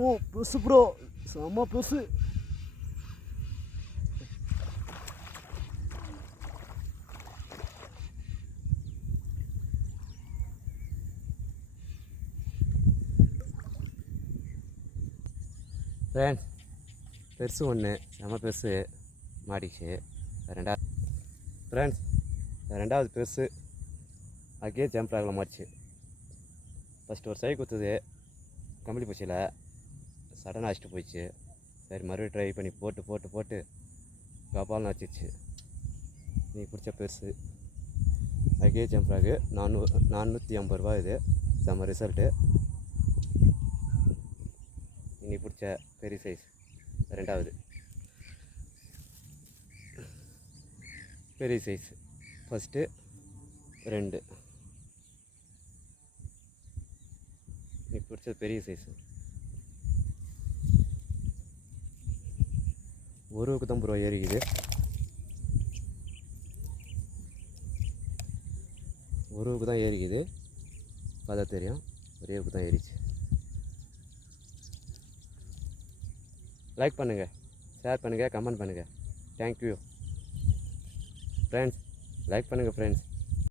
Bro பெருசு bro செம்ம பெருசு ஃப்ரெண்ட்ஸ் பெருசு ஒன்று செம பெருசு மாடிச்சு ரெண்டாவது ஃப்ரெண்ட்ஸ் ரெண்டாவது பெருசு அங்கேயே ஜம்ப் ஆகலாம் மாடிச்சு ஃபஸ்ட்டு ஒரு சை குத்துது கம்பளி பூச்சியில். சடனாக அடிச்சிட்டு போயிடுச்சு. சரி மறுபடியும் ட்ரை பண்ணி போட்டு போட்டு போட்டு கபால்னு வச்சிருச்சு நீ பிடிச்ச பெருசு. அங்கேயே ஜம்ப் ஆகு நானூ நானூற்றி ஐம்பது ரூபா இது. செம்ம ரிசல்ட்டு இனி பிடிச்ச பெரிய சைஸ் ரெண்டாவது. பெரிய சைஸ் ஃபஸ்ட்டு ரெண்டு. நீ பிடிச்சது பெரிய சைஸ் ஒருவுக்கு தான் ப்ரோ ஏறிக்குது. ஒருவுக்கு தான் ஏறிக்குது. பார்த்தா தெரியும். ஒரேவுக்கு தான் ஏறிச்சு. லைக் பண்ணுங்கள் ஷேர் பண்ணுங்கள் கமெண்ட் பண்ணுங்கள் தேங்க்யூ ஃப்ரெண்ட்ஸ் லைக் பண்ணுங்கள் ஃப்ரெண்ட்ஸ்